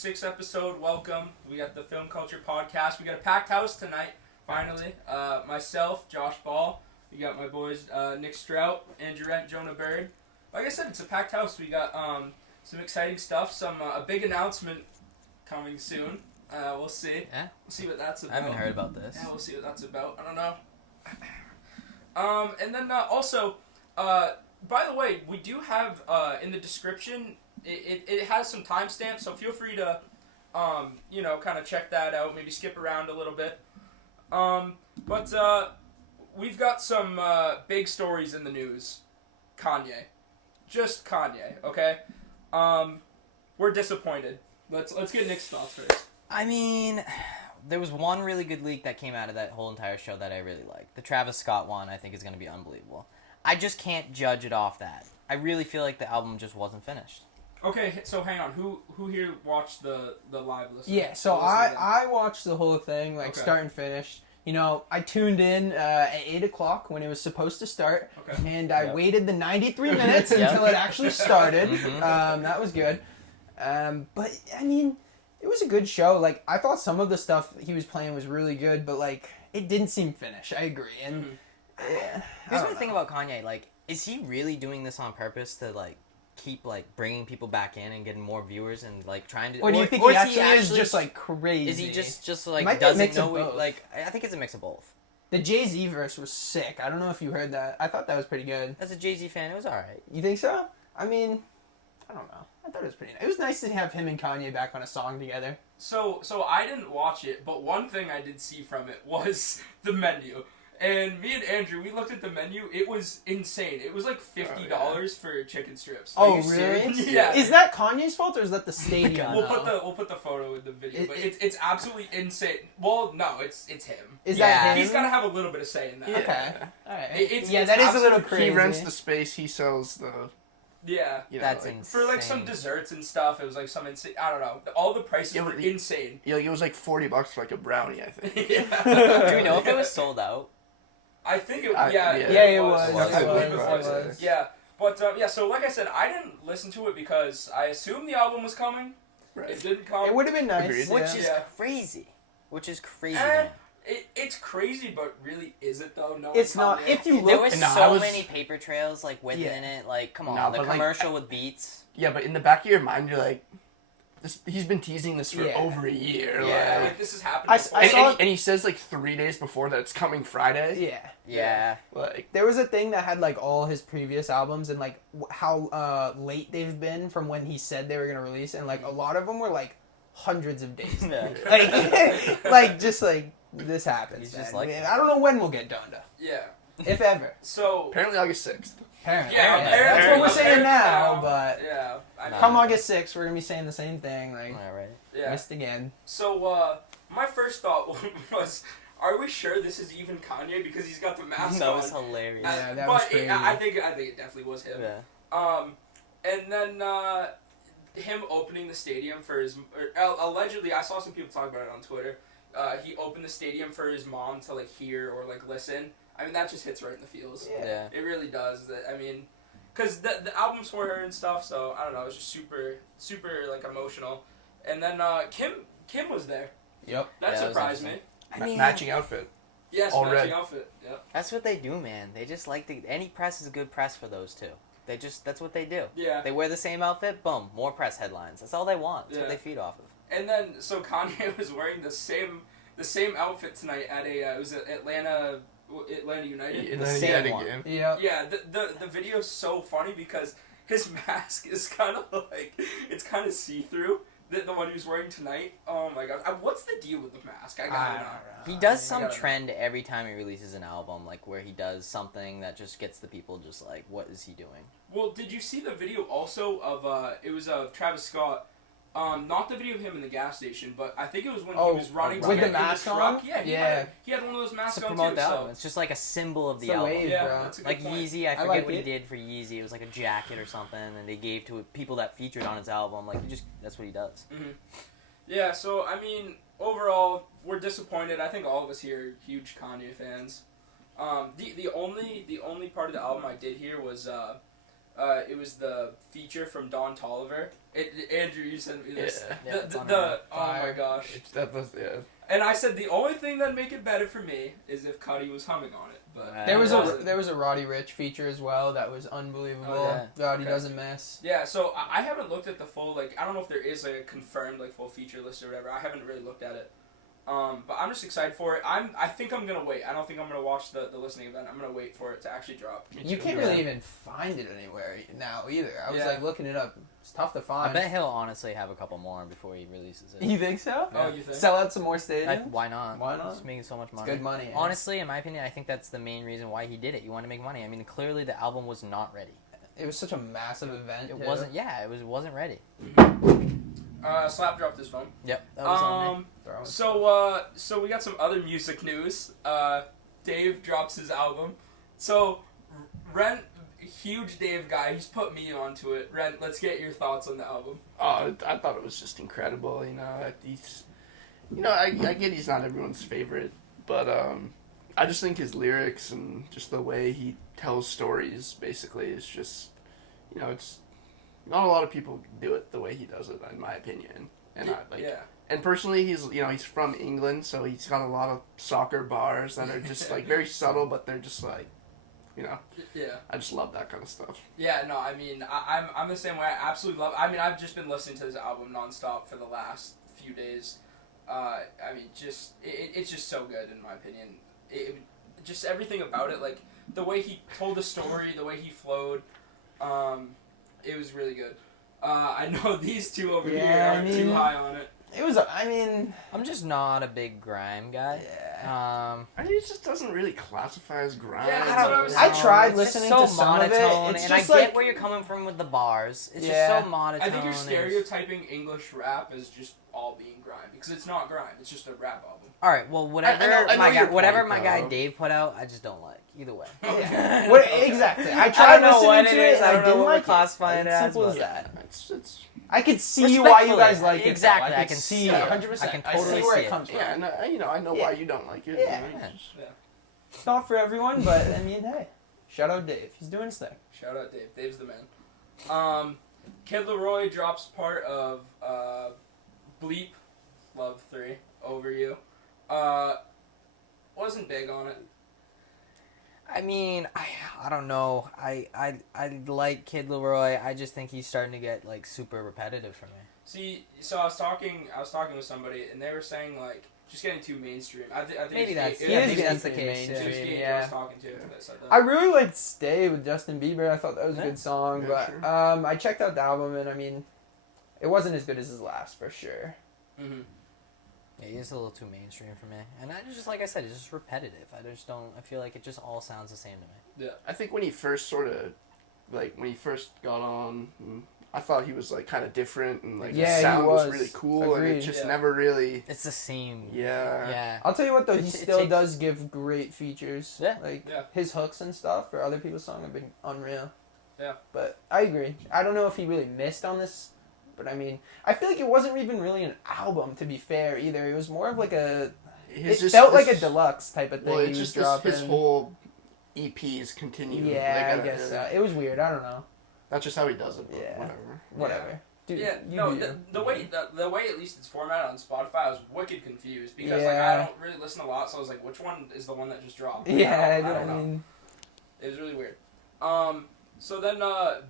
6th episode. Welcome. We got the Film Culture Podcast. We got a packed house tonight, finally. Myself, Josh Ball. We got my boys, Nick Strout, Andrew Rent, Jonah Bird. Like I said, it's a packed house. We got some exciting stuff, a big announcement coming soon. We'll see. Yeah? We'll see what that's about. I haven't heard about this. Yeah, we'll see what that's about. I don't know. And then also, by the way, we do have in the description, it has some timestamps, so feel free to, kind of check that out, maybe skip around a little bit. But we've got some big stories in the news. Kanye. Just Kanye, okay? We're disappointed. Let's get Nick's thoughts first. I mean, there was one really good leak that came out of that whole entire show that I really liked. The Travis Scott one, I think, is going to be unbelievable. I just can't judge it off that. I really feel like the album just wasn't finished. Okay, so hang on. Who here watched the live listen? Yeah, so I watched the whole thing, start and finish. You know, I tuned in at 8 o'clock when it was supposed to start, and I waited the 93 minutes until it actually started. That was good. But, I mean, it was a good show. Like, I thought some of the stuff he was playing was really good, but, it didn't seem finished. I agree. And here's my thing about Kanye. Is he really doing this on purpose to, keep, bringing people back in and getting more viewers and, trying to... Or do you think he actually is just, crazy? Is he just doesn't know... I think it's a mix of both. The Jay-Z verse was sick. I don't know if you heard that. I thought that was pretty good. As a Jay-Z fan, it was alright. You think so? I mean, I don't know. I thought it was pretty nice. It was nice to have him and Kanye back on a song together. So I didn't watch it, but one thing I did see from it was the menu. And me and Andrew, we looked at the menu. It was insane. It was $50 for chicken strips. Oh, really? Yeah. Is that Kanye's fault or is that the stadium? We'll put the photo in the video, but it's absolutely insane. Well, no, it's him. Is that him? He's gotta have a little bit of say in that. Okay. All right. It's that is a little crazy. He rents the space. He sells the. Yeah. That's insane. For some desserts and stuff, it was some insane. I don't know. All the prices were insane. Yeah, it was $40 for a brownie, I think. Yeah. Do we know if it was sold out? I think it. It was. Yeah, but so like I said, I didn't listen to it because I assumed the album was coming. Right. It didn't come. It would have been nice. Agreed. Which is crazy. It's crazy, but really is it though? No, it's not. If you look, there was many paper trails within it. Come on, the commercial with Beats. Yeah, but in the back of your mind, you're like, he's been teasing this for over a year. Yeah, this is happening. And he says 3 days before that it's coming Friday. Yeah. There was a thing that had all his previous albums and how late they've been from when he said they were gonna release, and a lot of them were hundreds of days. This happens. He's just I don't know when we'll get Donda. Yeah. If ever. So apparently August 6th. Apparently. Yeah, that's what we're saying now, but yeah. Come August 6th, we're gonna be saying the same thing. Missed again. So my first thought was, are we sure this is even Kanye because he's got the mask on? That was hilarious. Yeah, that was crazy. I think it definitely was him. Yeah. And then him opening the stadium for his allegedly, I saw some people talk about it on Twitter. He opened the stadium for his mom to hear or listen. I mean, that just hits right in the feels. Yeah. It really does. Because the album's for her and stuff, so I don't know. It was just super, super emotional. And then Kim was there. Yep. That surprised me. I mean, matching outfit. Yes, all matching red. outfit. Yep. That's what they do, man. They just any press is a good press for those two. That's what they do. Yeah. They wear the same outfit, boom, more press headlines. That's all they want. That's what they feed off of. And then, so Kanye was wearing the same outfit tonight at it was Atlanta United. The same one. Game. Yeah. Yeah, the video's so funny because his mask is kind of it's kind of see-through. The one he was wearing tonight. Oh my god. What's the deal with the mask? I gotta know. He does some trend every time he releases an album, where he does something that just gets the people just what is he doing? Well, did you see the video also of, it was of Travis Scott, not the video of him in the gas station, but I think it was when he was running with to the get in mask the truck. on? Yeah, he had one of those masks To on promote too, the so. album. It's just a symbol of the It's a album. wave, Yeah, bro. that's a good point. Yeezy, I forget like what he it. did for Yeezy. It was a jacket or something, and they gave to people that featured on his album. That's what he does. Mm-hmm. Yeah, so, I mean, overall, we're disappointed. I think all of us here are huge Kanye fans. The only part of the album I did hear was, It was the feature from Don Toliver. Andrew, you sent me this. Yeah. Oh my gosh. That was, yeah. And I said the only thing that'd make it better for me is if Cuddy was humming on it. But There was a Roddy Ricch feature as well that was unbelievable. Oh, yeah. Roddy Okay. doesn't miss. Yeah, so I haven't looked at the full, like, I don't know if there is, like, a confirmed, like, full feature list or whatever. I haven't really looked at it. But I'm just excited for it. I think I'm gonna wait. I don't think I'm gonna watch the listening event. I'm gonna wait for it to actually drop. You can't really even find it anywhere now either. I was Yeah. like looking it up. It's tough to I find. bet he'll honestly have a couple more before he releases it. You think so? Oh, you think? Sell out some more stadiums? Why not? Why not? It's making so much It's money. good money. Honestly, in my opinion, I think that's the main reason why he did it. You want to make money. I mean, clearly the album was not ready. It was such a massive event. It too. wasn't. Yeah, it wasn't ready. Slap dropped his phone. Yep. That was on me. Throw it. So we got some other music news. Dave drops his album. So Rent, huge Dave guy, he's put me onto it. Rent, let's get your thoughts on the album. Oh, I thought it was just incredible. I get he's not everyone's favorite, but I just think his lyrics and just the way he tells stories basically is just, it's not a lot of people do it the way he does it, in my opinion. And And personally, he's from England, so he's got a lot of soccer bars that are just like very subtle, but they're just like, Yeah. I just love that kind of stuff. Yeah, no, I mean, I'm the same way. I absolutely love. I mean, I've just been listening to this album nonstop for the last few days. I mean, it's just so good in my opinion. Just everything about it, like the way he told the story, the way he flowed, it was really good. I know these two over here aren't too high on it. It was. I mean, I'm just not a big grime guy. yeah. I mean, it just doesn't really classify as grime. Yeah, that's what I was I saying. tried It's listening just so to some of monotone, it. It's and I just get like where you're coming from with the bars. It's Yeah. just so monotone. I think you're and- stereotyping English rap as just all being grime because it's not grime. It's just a rap album. All right, well, whatever I know my your guy, whatever point, my guy though. Dave put out, I just don't like. Either way. Yeah. What, exactly. I I tried don't know listening what to it it. is. And I I don't know didn't what we're like classifying it. it as, Simple as but- that. It's I could see why you guys like it. though. Exactly, I could can see see it. it. 100%. I can I totally see where see it it. comes from. yeah, and I know why you don't like it. Yeah. It's not for everyone, but I mean, hey, shout out Dave. He's doing his thing. Shout out Dave. Dave's the man. Kid Leroy drops part of Bleep, Love 3, Over You. Wasn't big on it. I mean, I don't know. I like Kid Leroy. I just think he's starting to get like super repetitive for me. See, so I was talking with somebody, and they were saying like just getting too mainstream. I think Maybe it's- that's it- he it- is maybe that's the mainstream, case. it was mainstream, Gage yeah. I was talking to that said that. I really liked Stay with Justin Bieber. I thought that was a Yeah. good song, Yeah, but sure. I checked out the album and I mean, it wasn't as good as his last for sure. Mm-hmm. Yeah, he's a little too mainstream for me. And I just, like I said, it's just repetitive. I just don't. I feel like it just all sounds the same to me. Yeah. I think when he first when he first got on, I thought he was like kind of different and like Yeah, his he sound was was. really cool, and it Agreed. just Yeah. never really. It's the same. Yeah. Yeah. I'll tell you what though, he It still takes- does give great features. Yeah. Like Yeah. his hooks and stuff for other people's songs have been unreal. Yeah. But I agree. I don't know if he really missed on this, but I mean, I feel like it wasn't even really an album to be fair either. It was more of like a. His, It felt like a deluxe type of thing. Well, he it's was just his dropping. whole EPs continue. Yeah, Like, I guess it was weird. I don't know. That's just how he does it. But Yeah. Whatever. Whatever. Dude, Yeah, you no, do you. the way at least it's formatted on Spotify, I was wicked confused because like Yeah. I don't really listen a lot, so I was like, which one is the one that just dropped? Yeah, I don't know. mean, It was really weird. So then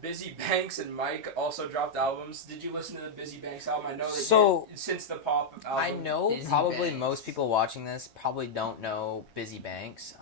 Busy Banks and Mike also dropped albums. Did you listen to the Busy Banks album? I know that So- since the pop album. I know Busy probably Banks. most people watching this probably don't know Busy Banks.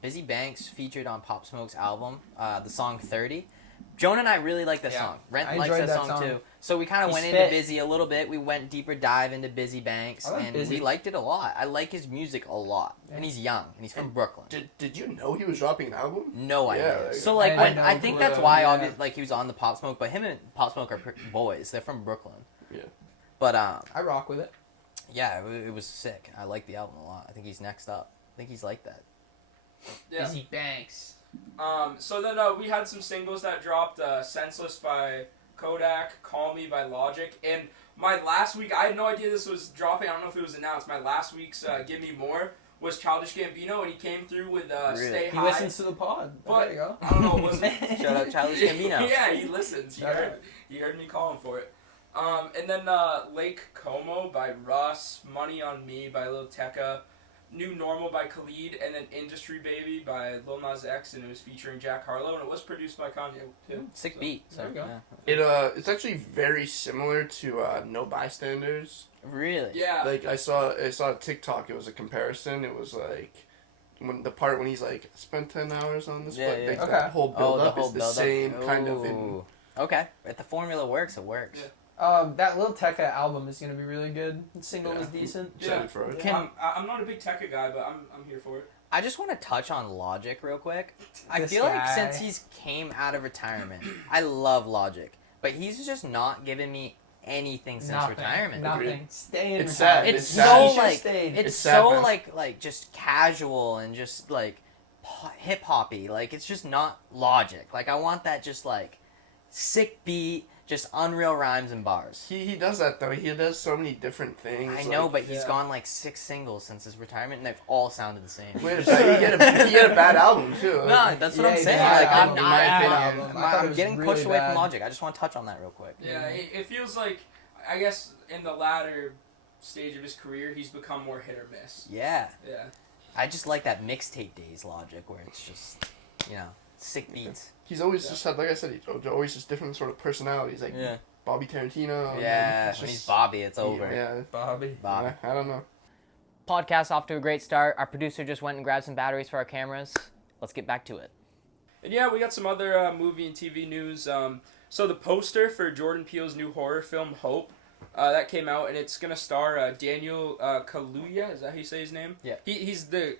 Busy Banks featured on Pop Smoke's album, the song 30. Jonah and I really like that Yeah, song. Rent I likes enjoyed that that song song. too. So we kind of He went spit. into Busy a little bit. We went deeper dive into Busy Banks, I like and Busy. we liked it a lot. I like his music a lot. Yeah. And he's young, and he's from Brooklyn. Did you know he was dropping an album? No idea. like- So like I when know I think who, that's why yeah. like he was on the Pop Smoke, but him and Pop Smoke are boys. They're from Brooklyn. Yeah. But I rock with it. yeah, it was sick. I like the album a lot. I think he's next up. I think he's like that. Yeah. Busy Banks. So then we had some singles that dropped. Senseless by Kodak, Call Me by Logic, and my last week I had no idea this was dropping. I don't know if it was announced. My last week's Give Me More was Childish Gambino, and he came through with Really? "Stay He High." listens to the pod. But There you go. I don't know, was it? Shout out Childish Gambino. Yeah, he listens. He heard me calling for it. And then Lake Como by Russ, Money on Me by Lil Tecca, New Normal by Khalid, and then Industry Baby by Lil Nas X, and it was featuring Jack Harlow, and it was produced by Kanye too. Sick beat. So, There you go. yeah. It's actually very similar to No Bystanders. Really? Yeah. Like I saw a TikTok. It was a comparison. It was like when he's like spent 10 hours on this, Yeah, but yeah. like, Okay. that whole build up is the build-up. same kind of. Ooh. Okay. If the formula works, it works. Yeah. That Lil Tecca album is gonna be really good. The single is decent. Excited for it. I'm not a big Tecca guy, but I'm here for it. I just want to touch on Logic real quick. I This feel like guy. since he's came out of retirement, I love Logic, but he's just not given me anything since retirement. Nothing. Stay in It's retirement. sad. It's sad. so He should've like stayed. it's It's sad, so man. like just casual and just like hip hoppy. Like it's just not Logic. Like I want that just like sick beat, just unreal rhymes and bars. He does that though. He does so many different things. I know, like, but he's yeah. gone like 6 singles since his retirement, and they've all sounded the same. wait a second. He had a bad album too. No, that's what Yeah, I'm he saying. did. Like Yeah, I'm in not. my opinion. I'm, I thought it I'm was getting really pushed away bad. from Logic. I just want to touch on that real quick. Yeah, it feels like, I guess, in the latter stage of his career, he's become more hit or miss. Yeah, Yeah. I just like that mixtape days Logic where it's just, sick beats. He's always just had, like I said, he's always just different sort of personalities. Like Yeah. Bobby Tarantino. Yeah, it's when he's just- Bobby, it's over. Yeah. Bobby. Bobby. I don't know. Podcast off to a great start. Our producer just went and grabbed some batteries for our cameras. Let's get back to it. And yeah, we got some other movie and TV news. So the poster for Jordan Peele's new horror film, Hope, that came out, and it's going to star Daniel Kaluuya. Is that how you say his name? Yeah. He's the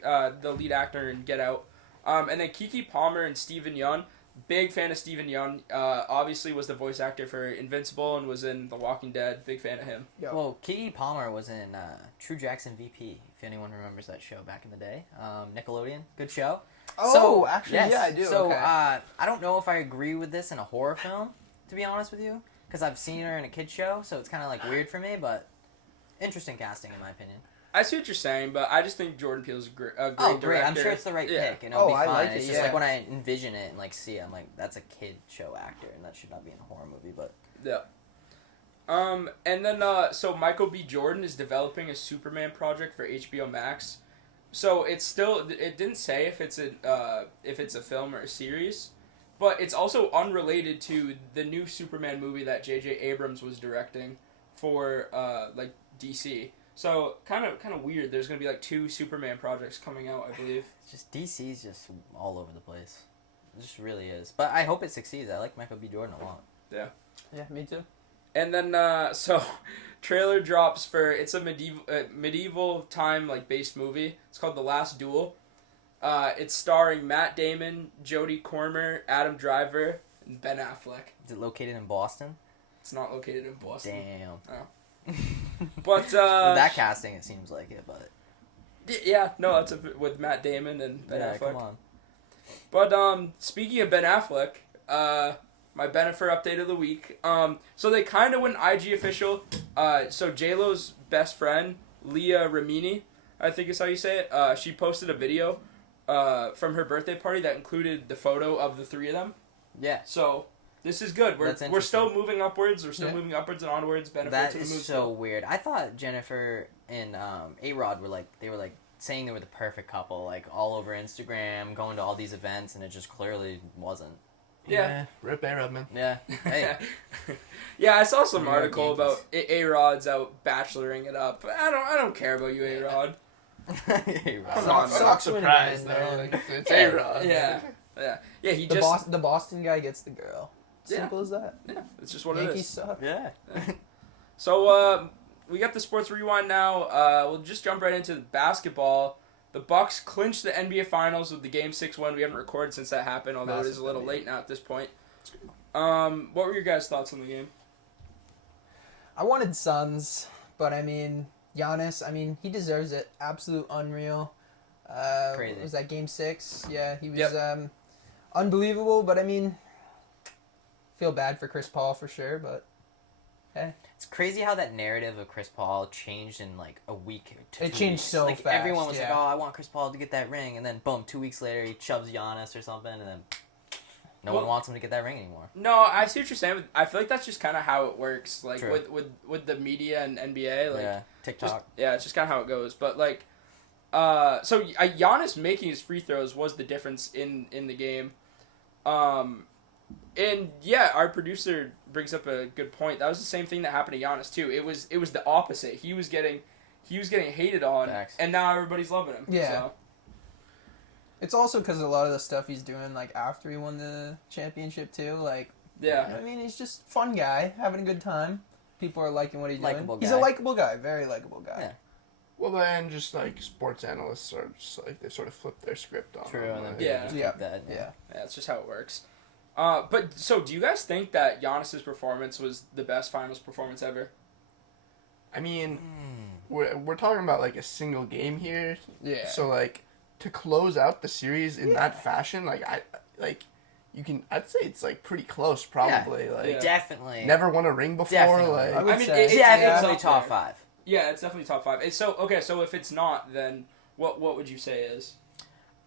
lead actor in Get Out. And then Keke Palmer and Steven Yeun. Big fan of Steven Yeun. Obviously was the voice actor for Invincible and was in The Walking Dead. Big fan of him. Yep. Well, Keke Palmer was in True Jackson VP, if anyone remembers that show back in the day. Nickelodeon, good show. Oh, actually, yes. yeah, I do. So, okay. I don't know if I agree with this in a horror film, to be honest with you, because I've seen her in a kid's show, so it's kind of like weird for me, but interesting casting in my opinion. I see what you're saying, but I just think Jordan Peele's a great Oh, director. great! I'm sure it's the right Yeah. pick, and it'll be I fine. like it, It's just yeah. like when I envision it and like see it, I'm like, that's a kid show actor, and that should not be in a horror movie. But Yeah. And then so Michael B. Jordan is developing a Superman project for HBO Max. So it didn't say if it's a film or a series, but it's also unrelated to the new Superman movie that J.J. Abrams was directing for like DC. So kind of weird. There's gonna be like 2 Superman projects coming out, I believe. it's just DC's just all over the place. It just really is. But I hope it succeeds. I like Michael B. Jordan a lot. Yeah, me too. And then so trailer drops for it's a medieval time like based movie. It's called The Last Duel. It's starring Matt Damon, Jodie Comer, Adam Driver, and Ben Affleck. Is it located in Boston? It's not located in Boston. Damn. But With that casting, it seems like it, but yeah, no, that's with Matt Damon and Ben yeah, Affleck. come on. But speaking of Ben Affleck, my Bennifer update of the week. So they kind of went IG official. So J-Lo's best friend, Leah Remini, I think is how you say it. She posted a video from her birthday party that included the photo of the 3 of them. Yeah. So this is good. We're That's still moving upwards. We're still Yeah. moving upwards and onwards. Bennifer That to the moon. is so weird. I thought Jennifer and A-Rod were like saying they were the perfect couple, like all over Instagram, going to all these events, and it just clearly wasn't. Yeah. Rip A-Rod, man. Yeah. Hey. Yeah, I saw some New York article Yankees. about A-Rod's out bacheloring it up. I don't care about you, A-Rod. A-Rod. Come on, I'm man. not surprised man. though. Like, it's Yeah. A-Rod. Yeah. Yeah, he The just... the Boston guy gets the girl. Yeah. Simple as that. Yeah, it's just what it Yankees is. suck. Yeah. So, we got the sports rewind now. We'll just jump right into basketball. The Bucks clinched the NBA Finals with the Game 6 win. We haven't recorded since that happened, although it is a little Massive late now at this point. What were your guys' thoughts on the game? I wanted Suns, but I mean, Giannis, he deserves it. Absolute unreal. Crazy. Was that Game 6? Yeah, he was Yep. Unbelievable, but feel bad for Chris Paul for sure, but hey. It's crazy how that narrative of Chris Paul changed in like a week. To It 2 changed weeks. so like, fast. Everyone was like, yeah. "Oh, I want Chris Paul to get that ring," and then boom, 2 weeks later he shoves Giannis or something, and then no one wants him to get that ring anymore. No, I see what you're saying. I feel like that's just kind of how it works. Like True. with the media and NBA, like yeah, TikTok. it's just kind of how it goes. But like, so Giannis making his free throws was the difference in the game. And yeah, our producer brings up a good point. That was the same thing that happened to Giannis too. It was the opposite. He was getting hated on, Facts. and now everybody's loving him. Yeah. So. It's also because a lot of the stuff he's doing, like, after he won the championship, too. Like, Yeah. you know what I mean, he's just a fun guy, having a good time. People are liking what he's Likable doing. He's guy. a likable guy, very likable guy. Yeah. Well, then just like sports analysts are just like they sort of flip their script on. True, him, and then like, people Yeah. just Yeah. keep that. Yeah. Yeah, that's just how it works. But so do you guys think that Giannis's performance was the best finals performance ever? I mean, Hmm. we're talking about like a single game here. Yeah. So like to close out the series in that fashion, like I'd say it's like pretty close, probably. Like Yeah. Definitely. never won a ring before. Definitely. Like I would I mean, say. it's Definitely up top there. 5. Yeah, it's definitely top 5. It's so okay. So if it's not, then what would you say is?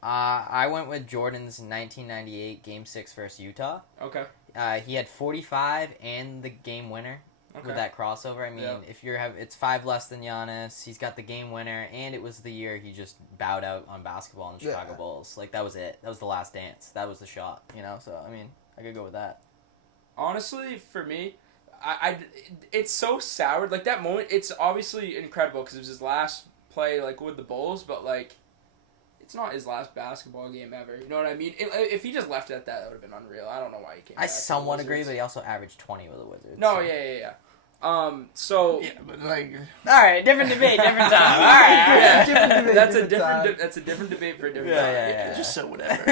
I went with Jordan's 1998 Game 6 versus Utah. Okay. He had 45 and the game winner Okay. with that crossover. I mean, Yeah. if it's 5 less than Giannis, he's got the game winner, and it was the year he just bowed out on basketball in the Chicago Yeah. Bulls. Like, that was it. That was the last dance. That was the shot, you know? So, I mean, I could go with that. Honestly, for me, it's so soured. Like that moment, it's obviously incredible because it was his last play like with the Bulls, but like. It's not his last babasketball game ever. You know what I mean? If he just left it at that, that would have been unreal. I don't know why he came back I to the somewhat agree, Wizards. but he also averaged 20 with the Wizards. No, so. yeah. So yeah, but like All right, different debate, different time. All right. Yeah. Different debate, that's a different different time. that's a different debate for a different Yeah, time. yeah. just so whatever.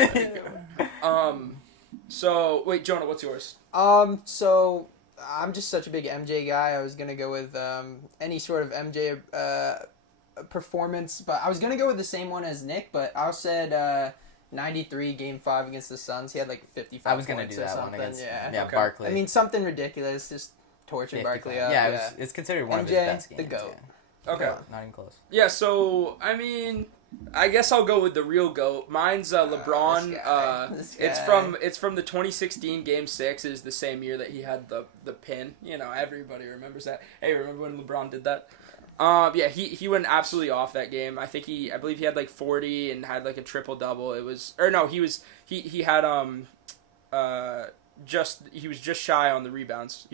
So wait, Jonah, what's yours? So I'm just such a big MJ guy. I was gonna go with any sort of MJ performance, but I was gonna go with the same one as Nick. But I said 93 Game 5 against the Suns. He had like 55. I was going to points do or that one something. against Yeah. Okay. Barkley. I mean something ridiculous. Just torching 55. Barkley up. Yeah, it's considered one of his MJ, best the games. GOAT. Okay. Yeah, not even close. Yeah. So I mean, I guess I'll go with the real GOAT. Mine's LeBron. This It's guy. from the 2016 Game 6. Is the same year that he had the pin. You know, everybody remembers that. Hey, remember when LeBron did that? Yeah, he went absolutely off that game. I believe he had like 40 and had like a triple double. He was just shy on the rebounds.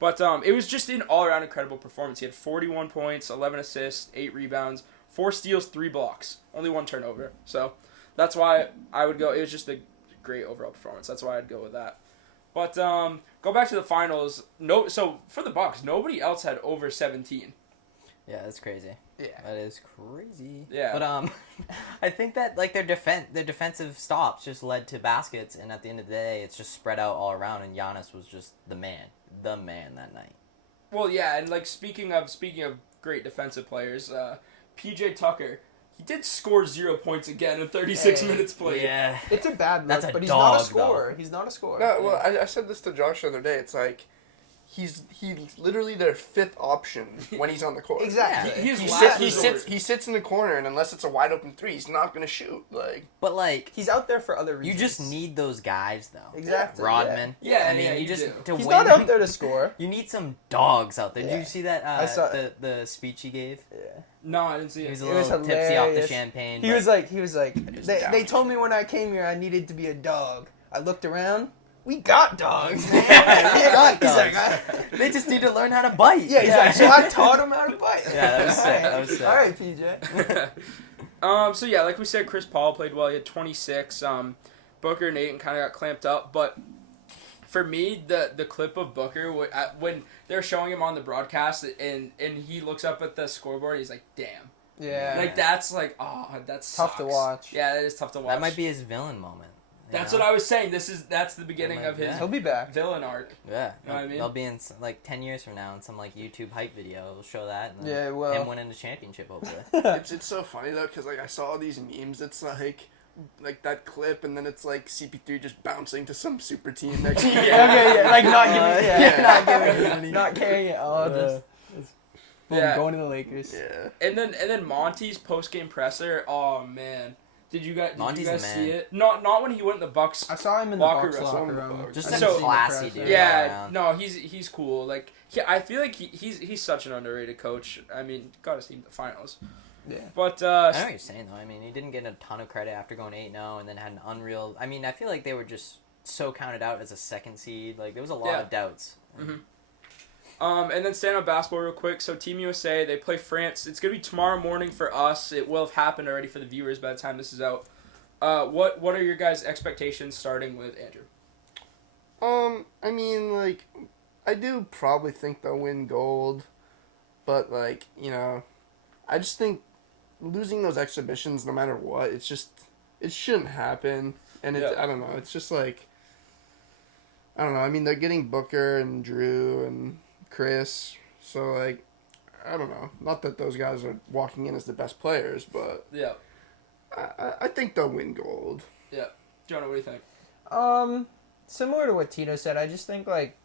But it was just an all around incredible performance. He had 41 points, 11 assists, 8 rebounds, 4 steals, 3 blocks, only 1 turnover. So that's why I would go. It was just a great overall performance. That's why I'd go with that. But go back to the finals. So for the Bucks, nobody else had over 17. Yeah, that's crazy. Yeah. That is crazy. Yeah. But I think that like their defensive stops just led to baskets, and at the end of the day, it's just spread out all around, and Giannis was just the man that night. Well, yeah, and like speaking of great defensive players, PJ Tucker, he did score 0 points again in 36 minutes played. Yeah. It's a bad look, That's a but he's dog, not a scorer. He's not a scorer. No, well, I said this to Josh the other day. It's like he's literally their 5th option when he's on the court. Exactly. He's He, last he sits in the corner, and unless it's a wide open 3, he's not gonna shoot. Like But like He's out there for other you reasons. just need those guys though. Exactly. Rodman. Yeah, I mean yeah, you you just do. to He's win. not out there to score. You need some dogs out there. Did Yeah. you see that I saw the speech he gave? Yeah. No, I didn't see He it. was a It was little tipsy off the hilarious. champagne. He but- was like, just they down. told me when I came here I needed to be a dog. I looked around. We got dogs, man. Yeah, we we got He's like, dogs. They just need to learn how to bite. yeah, he's like, so I taught him how to bite. Yeah, that was sick. That was sick. All right, PJ. So yeah, like we said, Chris Paul played well. He had 26. Booker and Ayton kind of got clamped up, but for me, the clip of Booker when they're showing him on the broadcast and he looks up at the scoreboard, he's like, "Damn!" Yeah. Like that's like, oh, that's Tough to watch. Yeah, that is tough to watch. That might be his villain moment. you That's know? what I was saying. That's the beginning of his Yeah. He'll be back. villain arc. Yeah, You know what I mean? they'll be in like 10 years from now in some like YouTube hype video. It'll show that. And then Yeah, well. him winning the championship hopefully. it's so funny though, because like I saw these memes. It's like like that clip, and then it's like CP3 just bouncing to some super team next year. Like not giving, Yeah. not giving, not carrying it. Oh, just going to the Lakers. Yeah. And then Monty's post game presser. Oh man, did you guys Monty's the see man. it? Not when he went in the Bucks. I saw him in the Locker Bucks room. locker room. Just So- a classy dude. Yeah, all no, he's cool. Like I feel like he's such an underrated coach. I mean, got his team to the finals. Yeah. But I know what you're saying, though. I mean, he didn't get a ton of credit after going 8-0 and then had an unreal... I mean, I feel like they were just so counted out as a second seed. Like, there was a lot of doubts. Mm-hmm. And then staying on basketball real quick. So Team USA, they play France. It's going to be tomorrow morning for us. It will have happened already for the viewers by the time this is out. What are your guys' expectations starting with Andrew? I mean, like, I do probably think they'll win gold, but, like, you know, I just think losing those exhibitions, no matter what, it shouldn't happen. And I don't know, it's just like, I don't know. I mean, they're getting Booker and Drew and Chris, so like, I don't know. Not that those guys are walking in as the best players, but Yeah. I think they'll win gold. Yeah. Jonah, what do you think? Similar to what Tito said, I just think like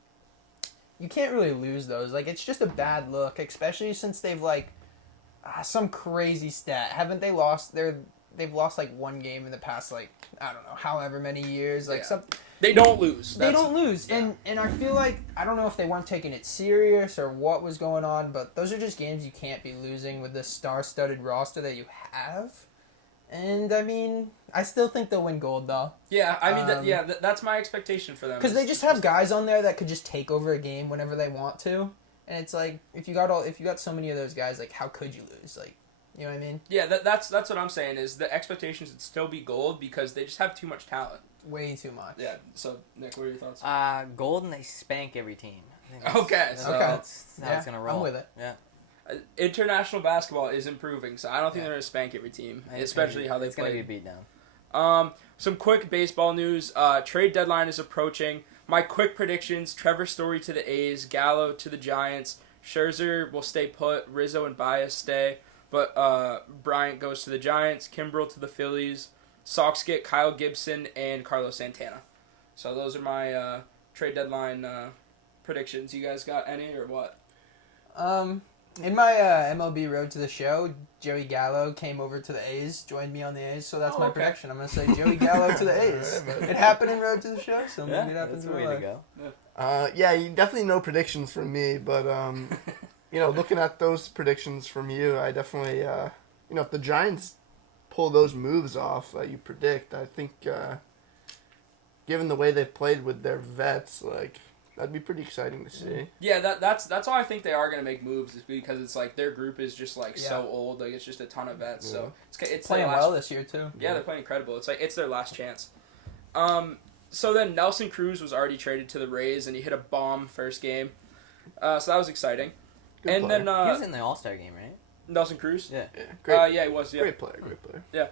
you can't really lose those. Like it's just a bad look, especially since they've like some crazy stat. Haven't they lost they've lost like one game in the past like I don't know however many years like some They don't lose. they don't lose and I feel like I don't know if they weren't taking it serious or what was going on, but those are just games you can't be losing with this star-studded roster that you have. And I mean I still think they'll win gold though. Yeah, I mean that's my expectation for them. Because they just have guys on there that could just take over a game whenever they want to. And it's like if you got so many of those guys, like how could you lose? Like, you know what I mean? Yeah, that's what I'm saying is the expectations would still be gold because they just have too much talent. Way too much. Yeah. So Nick, what are your thoughts? Gold and they spank every team. Okay, That's, so- that's how it's Yeah, gonna roll. I'm with it. Yeah. International basketball is improving, so I don't think they're gonna spank every team, especially how they it's play. gonna be a beatdown. Some quick baseball news. Trade deadline is approaching. My quick predictions: Trevor Story to the A's, Gallo to the Giants, Scherzer will stay put, Rizzo and Baez stay, but Bryant goes to the Giants, Kimbrel to the Phillies, Sox get Kyle Gibson and Carlos Santana. So those are my trade deadline predictions. You guys got any or what? In my MLB Road to the Show, Joey Gallo came over to the A's, joined me on the A's, so that's my prediction. I'm going to say Joey Gallo to the A's. It happened in Road to the Show, so maybe it happens that's the in way real to life. go. Yeah, you definitely no predictions from me, but you know, looking at those predictions from you, I definitely you know, if the Giants pull those moves off that you predict, I think given the way they've played with their vets, like that'd be pretty exciting to see. Yeah, that's why I think they are gonna make moves is because it's like their group is just like so old, like it's just a ton of vets. So it's Playing their last, well this year, too. Yeah, they're playing incredible. It's like it's their last chance. So then Nelson Cruz was already traded to the Rays and he hit a bomb first game. So that was exciting. Good and player. then He was in the All-Star game, right? Nelson Cruz. Yeah. Yeah, great. Yeah, he was. Yeah. Great player.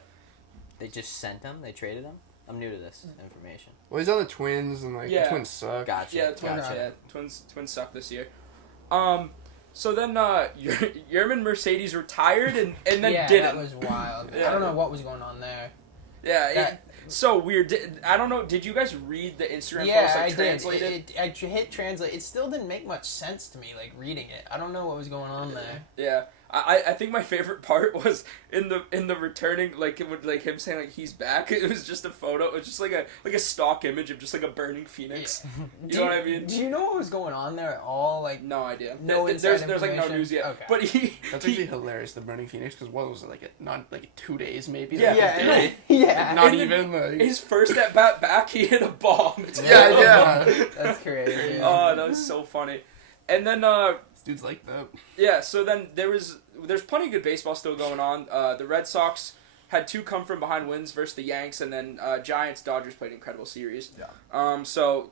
They just sent him. They traded him. I'm new to this information. Well, he's on the Twins, and like Yeah. the Twins suck. Gotcha. Yeah, the Twins. Gotcha. Yeah, Twins suck this year. So then Yerman Mercedes retired and then yeah, didn't. that was wild. Yeah. I don't know what was going on there. Yeah, so weird. I don't know. Did you guys read the Instagram Yeah, post? Like, I translated? did. I hit translate. It still didn't make much sense to me, like reading it. I don't know what was going on there. Yeah, I think my favorite part was in the returning, like it would like him saying like he's back. It was just a photo. It was just like a stock image of just like a burning phoenix. Yeah. You know what I mean? Do you know what was going on there at all? Like No idea. No there's inside like no information? news yet. Okay. But That's actually hilarious. The Burning Phoenix, because what was it like? Not like 2 days maybe. Yeah. like, a yeah, day? yeah. Not And then even like. his first at bat back, he hit a bomb. Yeah. That's crazy. Oh, that was so funny. And then This dude's like that. yeah, so then there's plenty of good baseball still going on. The Red Sox had 2 come from behind wins versus the Yanks, and then Giants Dodgers played an incredible series. Yeah. So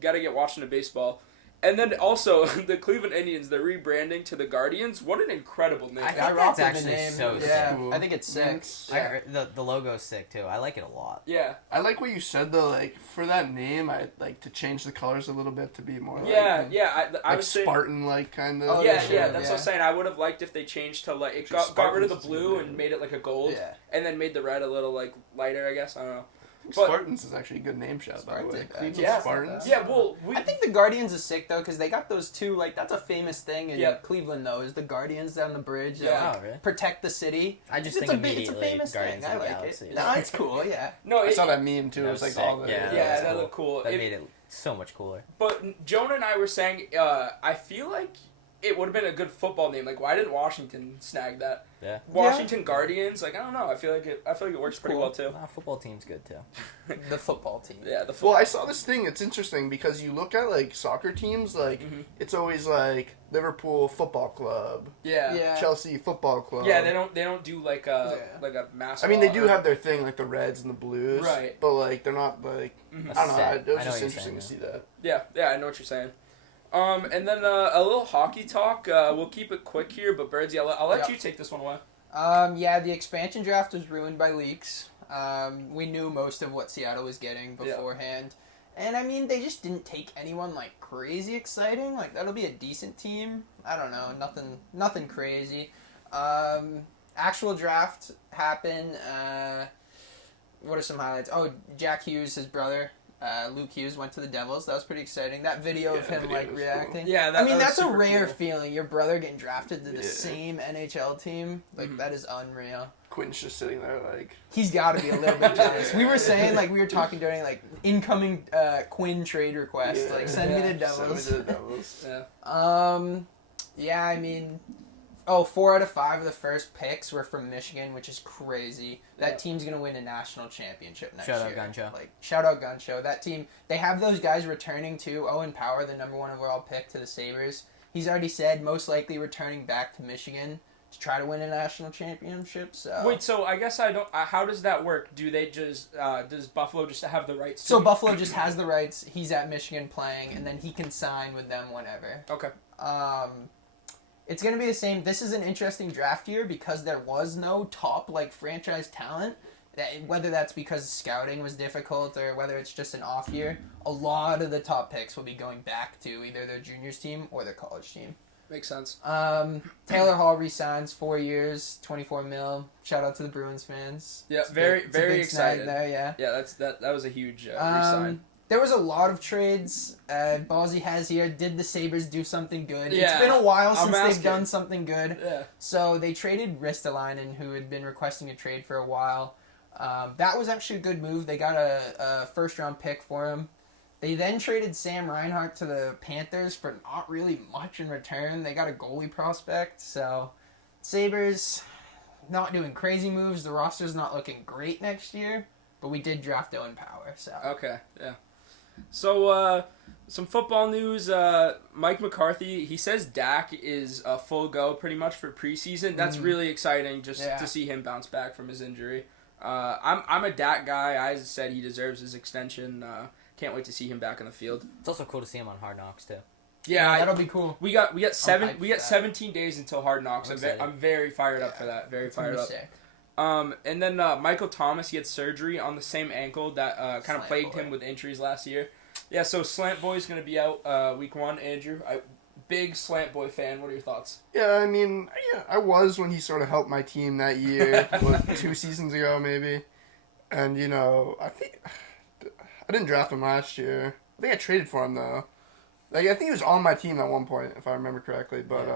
got to get watching the baseball. And then also the Cleveland Indians, they're rebranding to the Guardians. What an incredible name! I think rock that's with the actually name. so Yeah, sick. Cool. I think it's sick. I heard the logo's sick too. I like it a lot. Yeah. I like what you said though. Like for that name, I'd like to change the colors a little bit to be more. Yeah, like, I like was saying. Spartan like kind of. Oh, Yeah, sure, yeah, that's yeah. what I'm saying. I would have liked if they changed to like it Just got rid of the Spartans is blue good. and made it like a gold, Yeah. and then made the red a little like lighter. I guess I don't know. Spartans is actually a good name shout, by the way. Spartans, Cleveland yeah. Spartans. Yeah, well, I think the Guardians is sick though, because they got those two. Like that's a famous thing in Yeah. Cleveland though. Is the Guardians down the bridge? Yeah. That, like, Oh, really? protect the city. I just It's think a big, it's a immediately famous Guardians thing. of I the like Galaxy. it. No, it's cool. Yeah. no, I it, saw that meme too. That It was like sick. all the. Yeah, yeah, that that was looked cool. That made it so much cooler. But Jonah and I were saying, I feel like it would have been a good football name. Like, why didn't Washington snag that? Yeah. Washington Guardians. Like, I don't know. I feel like it works pretty cool. well too. Nah, football team's good too. The football team. Yeah, the Well, football. I saw this thing. It's interesting because you look at like soccer teams, like it's always like Liverpool Football Club, Yeah. Yeah. Chelsea Football Club. Yeah, they don't do like a Yeah. like a mass. I mean, they do have their thing, like the Reds and the Blues, Right. But like they're not like Mhm. I don't know. Set. It was I know just what you're interesting to see saying, that. Yeah, I know what you're saying. And then a little hockey talk. We'll keep it quick here, but Birdsy, I'll let Yep. you take this one away. Yeah, the expansion draft was ruined by leaks. We knew most of what Seattle was getting beforehand. And I mean, they just didn't take anyone like crazy exciting. Like that'll be a decent team. I don't know, nothing crazy. Actual draft happened. What are some highlights? Oh, Jack Hughes, his brother, Luke Hughes, went to the Devils. That was pretty exciting. That video of Yeah, him video like was reacting. Yeah, I mean, that was that's a super rare cool. feeling. Your brother getting drafted to the Yeah. same NHL team. Like Mhm. that is unreal. Quinn's just sitting there like He's got to be a little bit jealous. We were saying, like, we were talking during, like, incoming Quinn trade request. Yeah. Like, send me the Yeah. Devils. Send me to the Devils. Yeah. Yeah, I mean, 4 out of 5 of the first picks were from Michigan, which is crazy. That Yeah. team's going to win a national championship next Shout out year. Gun Show. Like, shout out Gun Show. That team, they have those guys returning, too. Owen Power, the number 1 overall pick to the Sabres. He's already said most likely returning back to Michigan to try to win a national championship. So Wait, so I guess I don't. How does that work? Do they just does Buffalo just have the rights? To So Buffalo just has the rights. He's at Michigan playing, and then he can sign with them whenever. Okay. It's gonna be the same. This is an interesting draft year because there was no top like franchise talent. Whether that's because scouting was difficult or whether it's just an off year, a lot of the top picks will be going back to either their juniors team or their college team. Makes sense. Taylor Hall resigns 4 years, 24 mil. Shout out to the Bruins fans. Yeah, It's a very big- it's a big snag excited. there. Yeah. Yeah, that was a huge resign. There was a lot of trades. Ballsy has here. Did the Sabres do something good? Yeah, It's been a while I'm since they've asking. done something good. Yeah. So they traded Ristolainen, who had been requesting a trade for a while. That was actually a good move. They got a first-round pick for him. They then traded Sam Reinhart to the Panthers for not really much in return. They got a goalie prospect. So Sabres not doing crazy moves. The roster's not looking great next year. But we did draft Owen Power. So Okay. Yeah. So some football news. Mike McCarthy, he says Dak is a full go pretty much for preseason. That's really exciting just Yeah. to see him bounce back from his injury. I'm a Dak guy. I said he deserves his extension. Can't wait to see him back in the field. It's also cool to see him on Hard Knocks too. Yeah, that'll be cool. we got hyped 17 days until Hard Knocks. I'm I'm, excited. I'm very fired up Yeah. for that. Very It's gonna fired be up. sick. And then Michael Thomas, he had surgery on the same ankle that kind of Slant plagued boy. him with injuries last year. Yeah, so Slant Boy's going to be out week 1. Andrew, big Slant Boy fan. What are your thoughts? Yeah, I mean, I was when he sort of helped my team that year, 2 seasons ago maybe. And, I think I didn't draft him last year. I think I traded for him, though. Like, I think he was on my team at one point, if I remember correctly. But,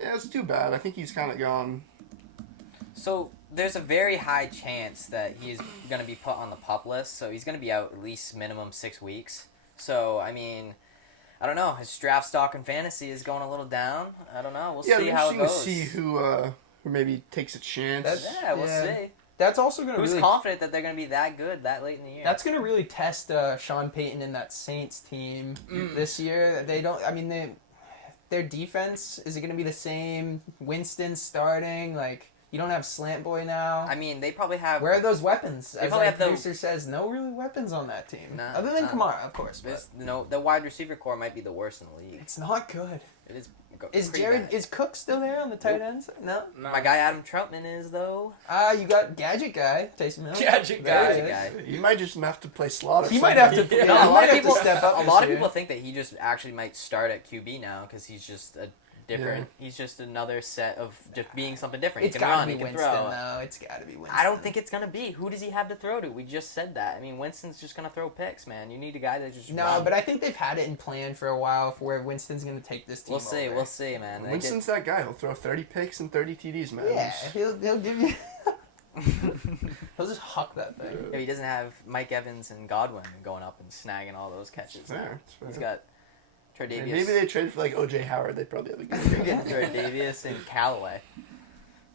yeah, it's too bad. I think he's kind of gone. So there's a very high chance that he's going to be put on the PUP list. So he's going to be out at least minimum 6 weeks. So, I mean, I don't know. His draft stock in fantasy is going a little down. I don't know. We'll see how it interesting goes. to see who maybe takes a chance. Yeah, we'll Yeah. see. That's also going to Who's really confident that they're going to be that good that late in the year? That's going to really test Sean Payton and that Saints team this year. They don't. I mean, their defense is it going to be the same? Winston starting, like You don't have Slant Boy now. I mean, they probably have. Where are those weapons? They As probably our have the- producer says, no really weapons on that team. No, Other than no. Kamara, of course. But The wide receiver core might be the worst in the league. it's not good. It is. Is pretty Jared? bad. Is Cook still there on the tight ends? No. No. My guy Adam Troutman is though. You got Gadget Guy, Taysom Hill. Gadget There Guy. he is. Guy. You might just have to play slot. Or He might something. have to. Yeah. Yeah, No, he a lot might of have people. to step up. A this lot of year. people think that he just actually might start at QB now because he's just a different. He's just another set of just being something different. It's he can gotta run. be He can Winston, throw. though. It's gotta be Winston. I don't think it's gonna be. Who does he have to throw to? We just said that. I mean, Winston's just gonna throw picks, man. You need a guy that just. No, runs. but I think they've had it in plan for a while for where Winston's gonna take this team. We'll see. over. We'll see, man. They Winston's that guy. He'll throw 30 picks and 30 TDs, man. Yeah, he'll give you. He'll just huck that thing. Yeah, he doesn't have Mike Evans and Godwin going up and snagging all those catches. Fair, it's fair. He's got Tre'Davious. Maybe they traded for like OJ Howard. They'd probably have a good game. Tre'Davious and Callaway.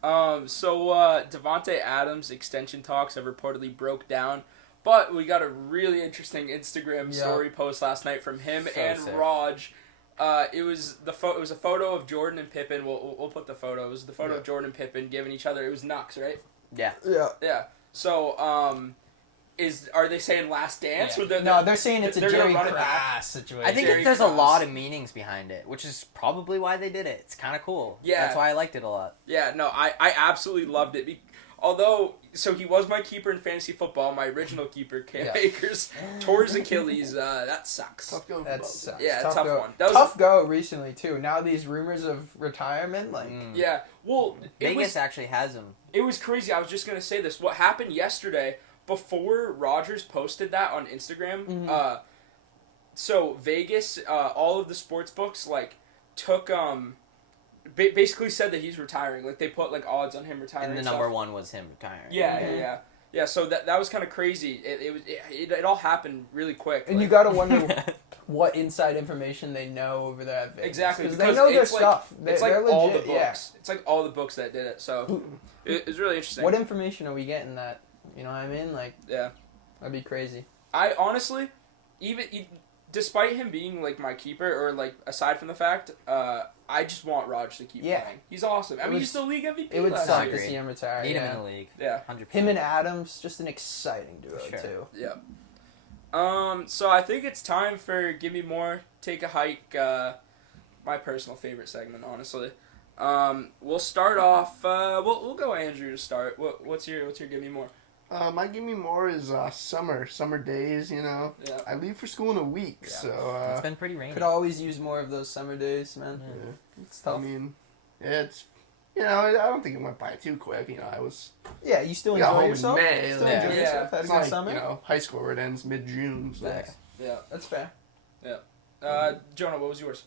So Davante Adams extension talks have reportedly broke down, but we got a really interesting Instagram story post last night from him So and sick. Raj. It was a photo of Jordan and Pippen. We'll put the photo. It was the photo of Jordan and Pippen giving each other. It was Nux, right? Yeah. Yeah. Yeah. So are they saying Last Dance? Or No, they're saying it's a they're gonna Jerry run it back? Crass situation. I think Jerry there's a Krause. lot of meanings behind it, which is probably why they did it. It's kind of cool. Yeah. That's why I liked it a lot. Yeah, no, I absolutely loved it. Although, so he was my keeper in fantasy football, my original keeper, Cam Akers, tore his Achilles. That sucks. Tough go. That sucks. Yeah, tough tough go. one. That was Tough go recently too. Now these rumors of retirement, like Yeah, well, Vegas actually has him. it was crazy. I was just going to say this. What happened yesterday, before Rodgers posted that on Instagram, so Vegas, all of the sports books, like, took, basically said that he's retiring. Like, they put, like, odds on him retiring. And the stuff. number one was him retiring. Yeah. Yeah, so that was kind of crazy. It all happened really quick. and like, you gotta wonder what inside information they know over there at Vegas. Exactly, because they know their it's like- stuff. It's They're like all the legit, books. yeah. It's like all the books that did it. So it's really interesting. What information are we getting that? You know what I mean? Like, Yeah. that'd be crazy. I honestly, despite him being like my keeper, or like aside from the fact, I just want Raj to keep playing. He's awesome. I mean, he's the league MVP. It would last suck year. to see him retire. Need him yeah. in the league. Yeah. 100%. Him and Adams, just an exciting duo For sure. too. Yeah. So I think it's time for Give Me More, Take a Hike. My personal favorite segment, honestly. We'll start off. We'll go Andrew to start. What's your Give Me More? My give me more is summer days. You know, Yeah. I leave for school in a week, Yeah. so It's been pretty rainy. Could always use more of those summer days, man. It's I tough. mean, it's I don't think it went by too quick. You know, I was Yeah, you still we got enjoy home yourself. in May. Still like, enjoy Yeah. yourself. Had a It's good not like, summer. high school where it ends mid-June. So. Facts. Yeah. That's fair. Jonah, what was yours?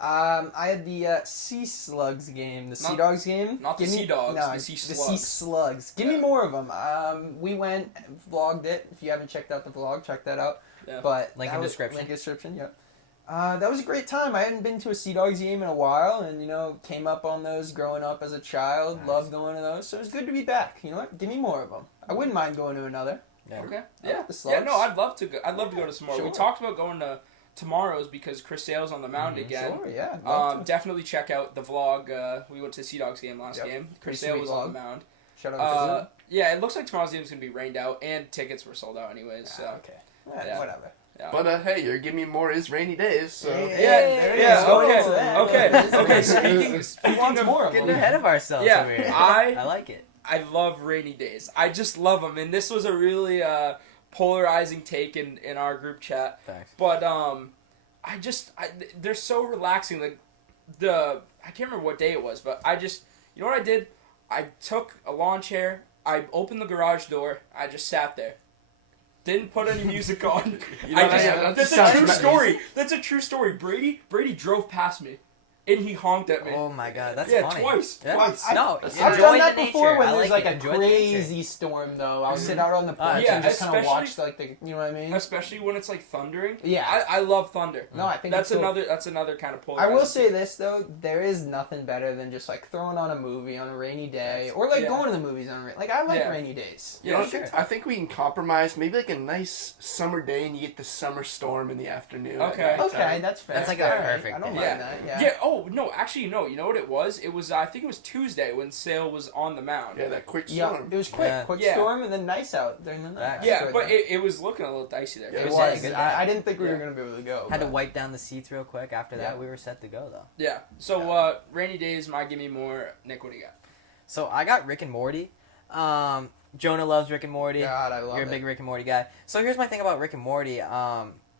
I had the Sea Slugs game, the Sea Not- Dogs game. not the Give me- Sea Dogs, no, the Sea Sea Slugs. Slugs. Give me Yeah. more of them. We went, vlogged it. If you haven't checked out the vlog, check that out. Yeah. But Link that in was- description. Link in description. Yep. That was a great time. I hadn't been to a Sea Dogs game in a while, and came up on those growing up as a child. Nice. Loved going to those, so it was good to be back. You know what? Give me more of them. I wouldn't mind going to another. Yeah. Okay. I Yeah. like the Yeah. Slugs. No, I'd love to go. I'd love to go to some more. Sure. We talked about going to tomorrow's because Chris Sale's on the mound again. Sure, yeah. Love to. Definitely check out the vlog. We went to the Sea Dogs game last Yep. game. Chris Pretty Sale sweet was on vlog. the mound. Shout out to Yeah, it looks like tomorrow's game is gonna be rained out, and tickets were sold out anyways. So okay. Yeah. Whatever. yeah. But hey, your give me more is rainy days. So Yeah, yeah, there yeah, it is. Go okay, into that. okay. Who Speaking wants of more of Getting them? ahead of ourselves Yeah, over here. I like it. I love rainy days. I just love them, and this was a really polarizing take in our group chat. Thanks. But they're so relaxing. Like I can't remember what day it was, but you know what I did? I took a lawn chair. I opened the garage door. I just sat there. Didn't put any music on. That's a sounds true nice. story. That's a true story. Brady drove past me, and he honked at me. Oh my god, that's Yeah, funny. twice. Yeah. Twice. No, I've enjoy done that the before nature. when I there's like like it. a Enjoy the nature. crazy storm, though. I'll sit out on the porch Yeah, and just kind of especially- watch like the, you know what I mean? Especially when it's like thundering. Yeah. I love thunder. No, I think That's it's cool. another kind of I polarizing. will say this though, there is nothing better than just like throwing on a movie on a rainy day, or like Yeah. going to the movies on like I like Yeah. rainy days. You know, sure. I think we can compromise. Maybe like a nice summer day, and you get the summer storm in the afternoon. at Okay. nighttime. Okay, that's fair. That's like All a right, perfect I don't day. mind that. Yeah. Yeah. Oh, Oh no, actually no. You know what it was? It was I think it was Tuesday when Sale was on the mound. Yeah, that quick Yeah, storm. it was quick Yeah. storm, and then nice out during the night. Yeah, but it was looking a little dicey there. Yeah, It It was. was a good day. I didn't think we were Yeah. gonna be able to go. Had to but- wipe down the seats real quick. After that, Yeah. we were set to go though. Yeah. So rainy days, my gimme more. Nick, what do you got? So I got Rick and Morty. Jonah loves Rick and Morty. God, I love You're a it. big Rick and Morty guy. So here's my thing about Rick and Morty.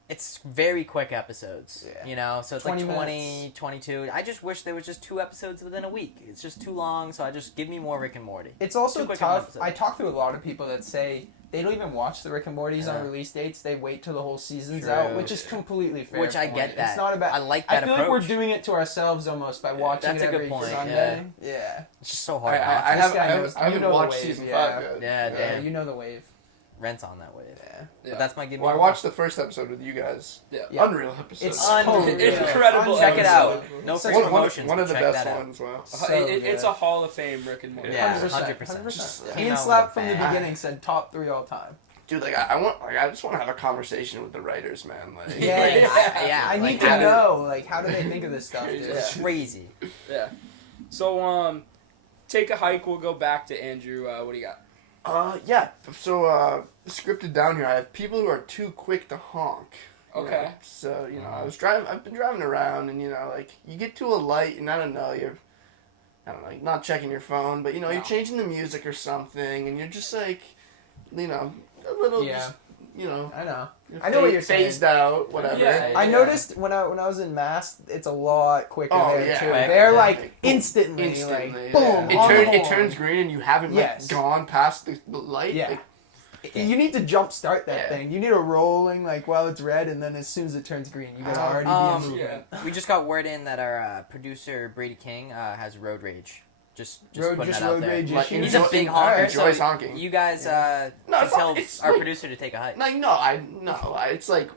It's very quick episodes. Yeah. You know, so it's 20 like 20, minutes. 22. I just wish there was just 2 episodes within a week. It's just too long, so I just give me more Rick and Morty. It's also Too quick tough. episode. I talk to a lot of people that say they don't even watch the Rick and Mortys Yeah. on release dates. They wait till the whole season's True. out, which is completely fair. Which I point. get that. It's not about. I like I that feel approach. like we're doing it to ourselves almost by watching That's it a good every point, Sunday. Yeah. It's just so I, hard. I, not I, to. This have, guy I, have, knows- I haven't you know the watched wave, season yeah. 5 yet. Yeah, damn. You know the wave. Rent's on that wave. Yeah. But that's my give me Well, I more. watched the first episode with you guys. Yeah. Unreal episode. It's Unreal. Incredible Check it out. episode. No Such free a- promotions. One of but the check best that out. ones. Wow. So It's good. a Hall of Fame Rick and Morty. Yeah. 100%. 100%. Just, Ian out Slap with a from the bang. beginning said top 3 all time. Dude, like I just want to have a conversation with the writers, man. Like, Yeah. I like, need to how do- know, like, how do they think of this stuff, dude? Yeah. Crazy. Yeah. So take a hike. We'll go back to Andrew. What do you got? Yeah. So, scripted down here, I have people who are too quick to honk. you Okay. know. So, I've been driving around, and, like, you get to a light, and I don't know, you're not checking your phone, but, you're changing the music or something, and you're just, like, a little, Yeah. just, I know. you're I know what you're saying. phased out, whatever. Yeah. I noticed when I was in Mass, it's a lot quicker Oh, there yeah. too. Quick. They're Yeah. like instantly, Instantly, like boom. yeah. on the It horn. turns green and you haven't Yes. gone past the light. Yeah. Like, You need to jump start that Yeah. thing. You need a rolling like while it's red, and then as soon as it turns green, you gotta already be in movement. Yeah. We just got word in that our producer Brady King has road rage. Just Road putting that out there. rage Like, issues. He's a Enjoy- big Alright. honker, enjoys so honking. you guys No, can it's tell not- it's our like- producer to take a hike. like it's like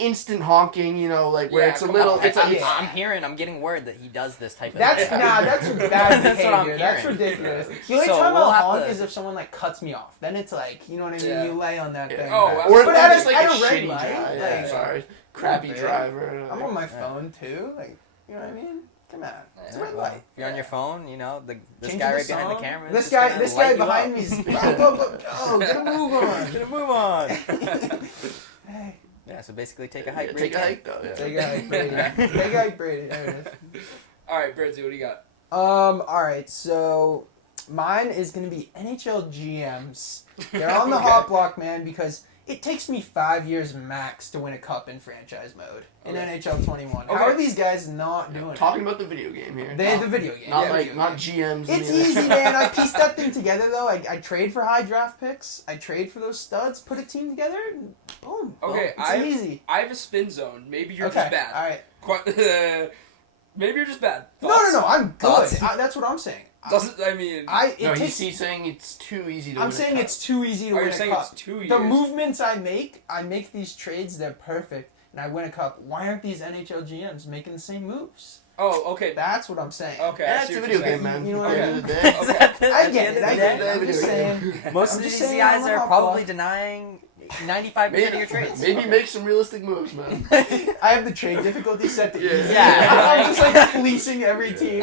instant honking. Where Yeah, it's a come little. on. It's Yeah. I'm getting word that he does this type of That's thing. that's bad That's behavior. what I'm That's hearing. ridiculous. The only So time we'll I'll have honk to- is if someone like cuts me off. Then it's like, you know what I mean? Yeah. You lay on that Yeah. thing. Oh, or But it's at just a- like at a a red shitty light, driver. like- Yeah, sorry, crappy big. driver. I'm on my Yeah. phone too. Like, you know what I mean? Come on, it's a Yeah, red well, light. if you're on your phone, this Changing guy the right behind the song. camera. This is guy, just this gonna guy light you behind up. me is. Oh, get a move on. Gonna move on. Hey, Yeah, so basically take a hike. Yeah, Brady take a King. hike though. Yeah. big guy Brady. Big guy Brady. There it is. All right, Birdsy, what do you got? All right, so mine is gonna be NHL GMs. They're on the Okay. hot block, man, because it takes me 5 years max to win a cup in franchise mode in Okay. NHL 21. How Okay. are these guys not doing Talking about the video game here. it? They the video game. Not the like video not game. GMs. It's and easy, man. I pieced that thing together, though. I trade for high draft picks. I trade for those studs, put a team together, and boom. Okay, It's easy. I have a spin zone. Maybe you're Okay, just bad. all right. Maybe you're just bad. No, Thoughts? I'm good. Thoughts? That's what I'm saying. Doesn't I mean? No, Takes, he's saying it's too easy to I'm win a saying cup. it's too easy to Are win you a saying cup. it's 2 years? The movements I make these trades, they're perfect, and I win a cup. Why aren't these NHL GMs making the same moves? Oh, okay. That's what I'm saying. Okay. I Yeah, it's see a what video you're saying. game, man. You know At what the I end of the mean? day. Okay. I get it. I get it. I'm just saying. Most I'm of just these saying guys on the are hot probably block. denying 95% of your trades. Maybe make some realistic moves, man. I have the trade difficulty set to Yeah. easy. Yeah. I'm just like fleecing every team.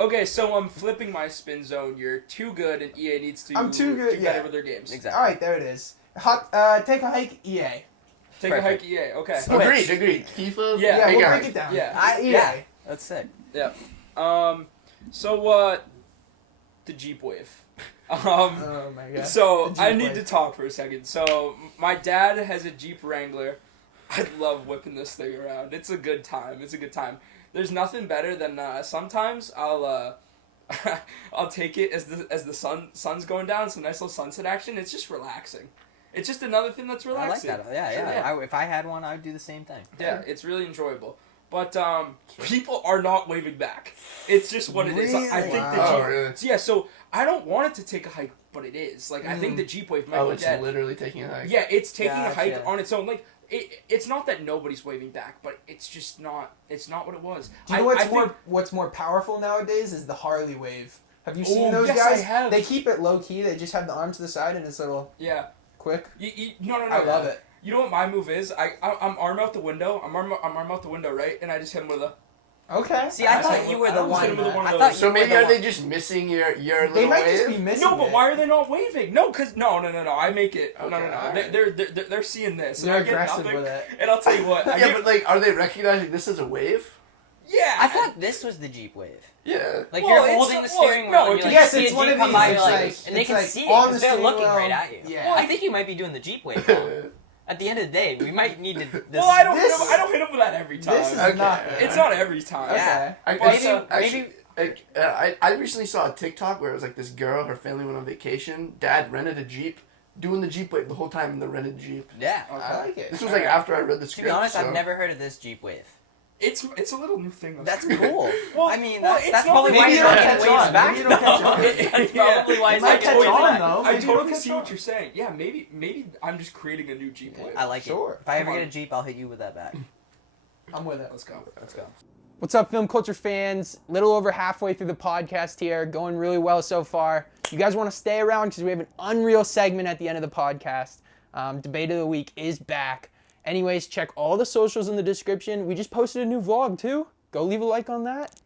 Okay, so I'm flipping my spin zone. You're too good, and EA needs to I'm too good, do better yeah. with their games. Exactly. All right, there it is. Take a hike, EA. Take a Perfect. hike, EA. Okay. Switch. Agreed. FIFA. Yeah, Yeah, hey, we'll guys. break it down. Yeah. EA. Yeah. That's sick. So the Jeep Wave. Oh my god. So The Jeep I need Wave. to talk for a second. So my dad has a Jeep Wrangler. I love whipping this thing around. It's a good time. There's nothing better than sometimes I'll I'll take it as the sun's going down. Some nice little sunset action. It's just relaxing. It's just another thing that's I like relaxing. that. Yeah. Yeah. If I had one, I would do the same thing. Yeah, it's really enjoyable. But people are not waving back. It's just what it is. I think the Wow. Jeep. Oh, really? Yeah, so I don't want it to take a hike, but it is. Like I think the Jeep Wave might Oh, be it's dead. literally taking a hike. Yeah, it's taking a Gotcha. hike on its own. Like it's not that nobody's waving back, but it's just not. It's not what it was. Do you know I think- what's more powerful nowadays is the Harley wave. Have you seen Oh, those yes, guys? I have. They keep it low key. They just have the arms to the side and it's a little Yeah. quick. No. I love it. You know what my move is? I'm arm out the window. I'm arm out the window, right? And I just hit him with a. Okay. See, I thought you were the one. I thought So you were maybe the are one. they just missing your little They might wave? just be missing. No, but why are they not waving? No, because no. I make it. Okay, No. alright. They're seeing this. They're and I get aggressive nothing. with it. And I'll tell you what. I Yeah, get- but like, are they recognizing this as a wave? yeah. I thought this was the Jeep wave. Yeah. Like Well, you're it's- holding the well, steering wheel no, and you like yes, see a it's Jeep one of come these, by, it's you're like, like- and they it's can like see it on because the they're steering looking wheel. right at you. Yeah. I think you might be doing the Jeep wave now. At the end of the day, we might need to. This, Well, I don't hit him with that every time. This is Okay. not. It's not every time. Yeah. Okay. I recently saw a TikTok where it was like this girl, her family went on vacation, dad rented a Jeep, doing the Jeep wave the whole time in the rented Jeep. Yeah. I like it. This was like after I read the To script. be honest, so. I've never heard of this Jeep wave. It's a little new thing. That's cool. Well, I mean, well, that's, it's that's not- probably why maybe you're it'll not catch getting waves on. back. Maybe it'll catch on. That's Yeah. probably why It it's might not catch getting waves on, back. though. I Maybe totally it'll see catch what you're saying. Yeah, maybe I'm just creating a new Jeep wave. I like Sure. it. If I ever Come get on. a Jeep, I'll hit you with that back. I'm with it. Let's go. Let's go. What's up, film culture fans? Little over halfway through the podcast here, going really well so far. You guys want to stay around because we have an unreal segment at the end of the podcast. Debate of the week is back. Anyways, check all the socials in the description. We just posted a new vlog too. Go leave a like on that.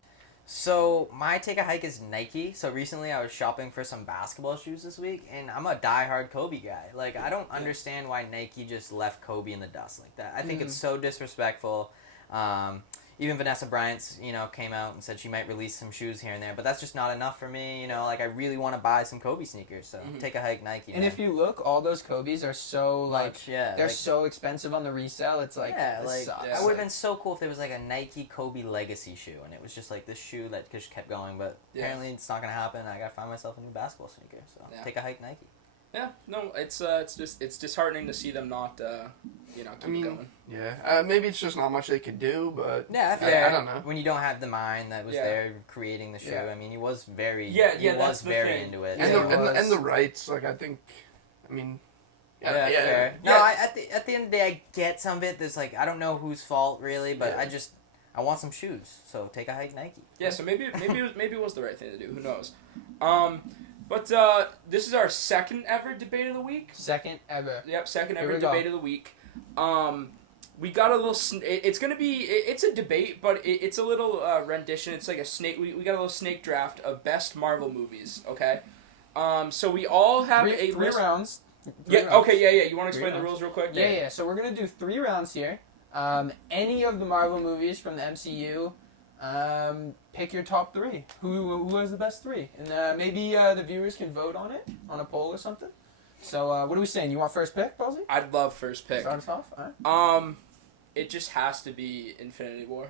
So my take a hike is Nike. So recently I was shopping for some basketball shoes this week, and I'm a diehard Kobe guy. Like I don't understand why Nike just left Kobe in the dust like that. I think it's so disrespectful. Even Vanessa Bryant, came out and said she might release some shoes here and there, but that's just not enough for me. Like I really want to buy some Kobe sneakers. So take a hike, Nike. And man. if you look, all those Kobe's are so they're like, so expensive on the resale. It's like this sucks. it would have been so cool if there was like a Nike Kobe legacy shoe, and it was just like this shoe that just kept going. But apparently it's not gonna happen. I gotta find myself a new basketball sneaker. So take a hike, Nike. Yeah, no, it's disheartening to see them not keep going. Yeah, maybe it's just not much they could do, but Yeah, I don't know. When you don't have the mind that was there creating the shoe, Yeah. I mean, he was very that's the very thing. into it. And, Yeah, and the rights, like I think, I mean, fair. Yeah. No, at the end of the day, I get some of it. There's like I don't know whose fault really, but I want some shoes. So take a hike, Nike. Yeah, so maybe it was the right thing to do. Who knows? But this is our second ever debate of the week. Second ever. Yep, second Here ever we go. debate of the week. We got a little. It's gonna be. It's a debate, but it's a little rendition. It's like a snake. We got a little snake draft of best Marvel movies. Okay. So we all have Three list. rounds. Yeah. Okay. Yeah. You want to explain the rounds. rules real quick? Yeah. So we're gonna do 3 rounds here. Any of the Marvel movies from the MCU. Pick your top 3. Who has the best 3? And maybe the viewers can vote on it on a poll or something. So what are we saying? You want first pick, Ballsy? I'd love first pick. Start us off. All right. It just has to be Infinity War.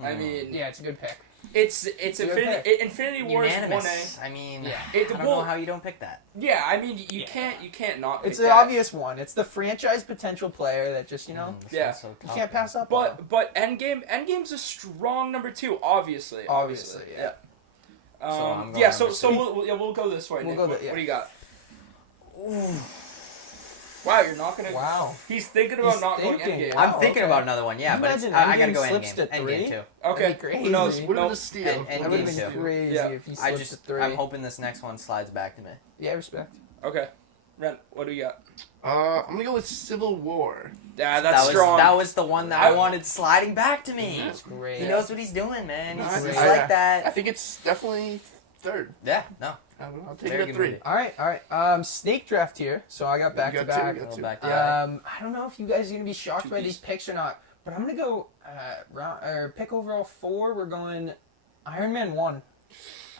I mean, Yeah, it's a good pick. it's Good Infinity War is 1A. Unanimous. I mean, Yeah. I don't know how you don't pick that. Yeah, I mean you can't not. Pick It's the that. obvious one. It's the franchise potential player that just This Yeah. one's so you tough. can't pass up on. But Endgame's a strong number 2, obviously. Obviously, yeah. I'm going So number 2. we'll go this way. We'll Nick. go What yeah. do you got? Wow, you're not gonna. Wow. He's thinking about He's not thinking. going Endgame. Wow. I'm thinking okay. about another one, yeah, Can but you it's, imagine I gotta go Endgame slips Endgame. to 3? Endgame too. Okay. That'd be crazy. Who knows? Would have No. been a steal. And That would have Endgame been too. crazy Yeah. if he I slipped just, to 3. I'm hoping this next one slides back to me. Yeah, respect. Okay. Ren, what do you got? I'm gonna go with Civil War. Yeah, that's that strong. That was the one that I wanted sliding back to me. That's great. He knows what he's doing, man. He's, Nice. he's I- like I that. think it's definitely third. Yeah, no. I don't know. I'll take Very it good at 3. movie. All right. Snake draft here. So I got back You to got two, back. you got Go two. back to that. I don't know if you guys are gonna be shocked Two by piece. these picks or not, but I'm gonna go pick overall 4. We're going Iron Man 1.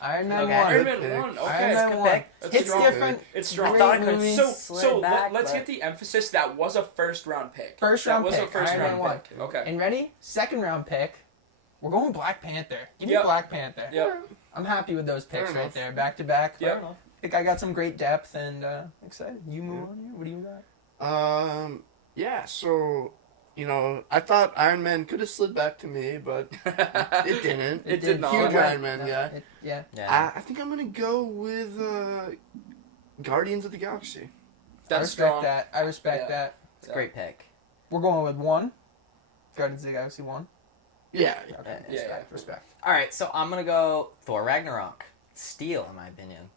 Iron Man Okay. 1. Iron Good Man pick. 1. Iron Okay. Man good 1. pick. That's It's strong. different. It's strong. Great Thought I could movie. So slid back, let's but- get the emphasis. That was a first round pick. First That round was pick. a first Iron round Man 1. pick. Okay. And ready? Second round pick. We're going Black Panther. Give me Yep. Black Panther. Yep. I'm happy with those picks Fair right enough. there, back to back. Yep. I think I got some great depth and excited. You move on here. What do you got? Yeah. So, I thought Iron Man could have slid back to me, but it didn't. It did not. Huge Right. Iron Man No, guy. Yeah. Yeah. I think I'm gonna go with Guardians of the Galaxy. That's I respect strong. that. I respect Yeah. that. It's a great pick. We're going with 1. Guardians of the Galaxy 1. Yeah. Okay. Yeah, Respect. Respect. All right, so I'm gonna go Thor Ragnarok. Steal, in my opinion.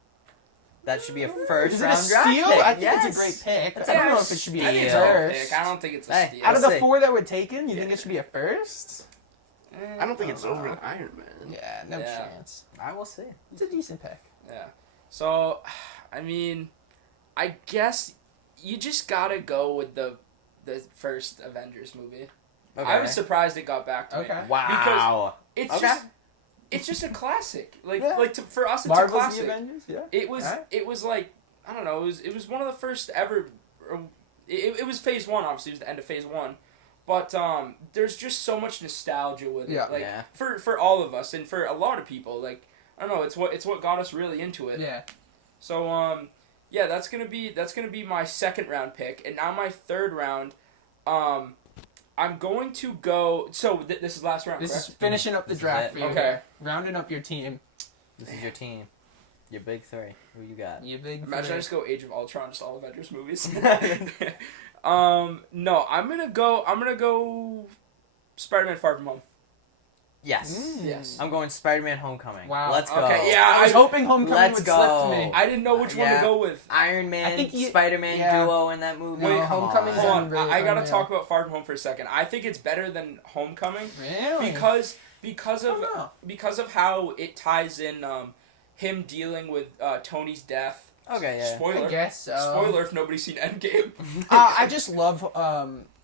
That should be a first Is it a round draft steal? pick. I think yes. it's a great pick. That's I don't a know if it should be steal. a It's a first. pick. I don't think it's a Hey, steal. Out of the Let's see. 4 that were taken, you think it should be a first? I don't think it's over than Iron Man. Yeah, no chance. I will see. It's a decent pick. Yeah. So, I mean, I guess you just gotta go with the first Avengers movie. Okay. I was surprised it got back to me. Wow. Because it's just a classic. For us, it's Marvel's a classic. The Avengers, yeah. It was like, I don't know, it was one of the first ever. It was Phase 1, obviously. It was the end of Phase 1. But there's just so much nostalgia with it. Yeah. For all of us and for a lot of people. Like, I don't know, it's what got us really into it. Yeah. So yeah, that's gonna be my second round pick. And now my third round, I'm going to go. So this is last round. This correct? is finishing up the draft for you. Okay. Rounding up your team. This is your team. Your big three. Who you got? You big. Imagine I just go Age of Ultron, just all Avengers movies. No, I'm gonna go Spider-Man: Far From Home. Yes. Yes. I'm going Spider-Man: Homecoming. Wow. Let's go. Okay, yeah. I was hoping Homecoming Let's would go. slip to me. I didn't know which one to go with. Iron Man, I think Spider-Man duo in that movie. No, Come Homecoming's on. Hold on, Unreal, I gotta unreal. talk about Far From Home for a second. I think it's better than Homecoming Really? because I don't know. of how it ties in him dealing with Tony's death. Okay, yeah. Spoiler. I guess so. Spoiler if nobody's seen Endgame. I just love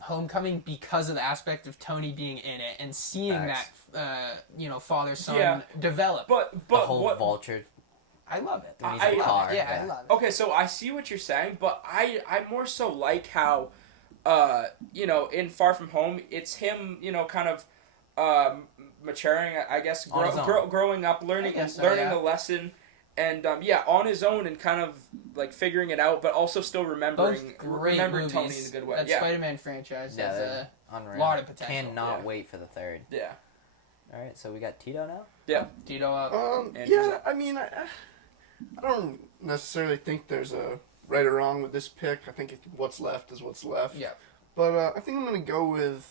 Homecoming because of the aspect of Tony being in it and seeing Facts. that father-son Yeah. develop. But The whole what? vulture. I love it. The music car. Yeah, I love it. Okay, so I see what you're saying, but I more so like how, in Far From Home, it's him, kind of maturing, I guess, On his own. growing up, learning I guess so, learning yeah. a lesson, and on his own and kind of like figuring it out, but also still remembering Both great remembering movies. Tony in a good way. That Yeah, Spider-Man franchise Yeah, has they're a unreal. lot of potential. Cannot Yeah. wait for the third. yeah. All right, so we got Tito now. Tito up. Andrew's Yeah, up. I mean, I don't necessarily think there's a right or wrong with this pick. I think what's left is what's left. Yeah. But I think I'm gonna go with.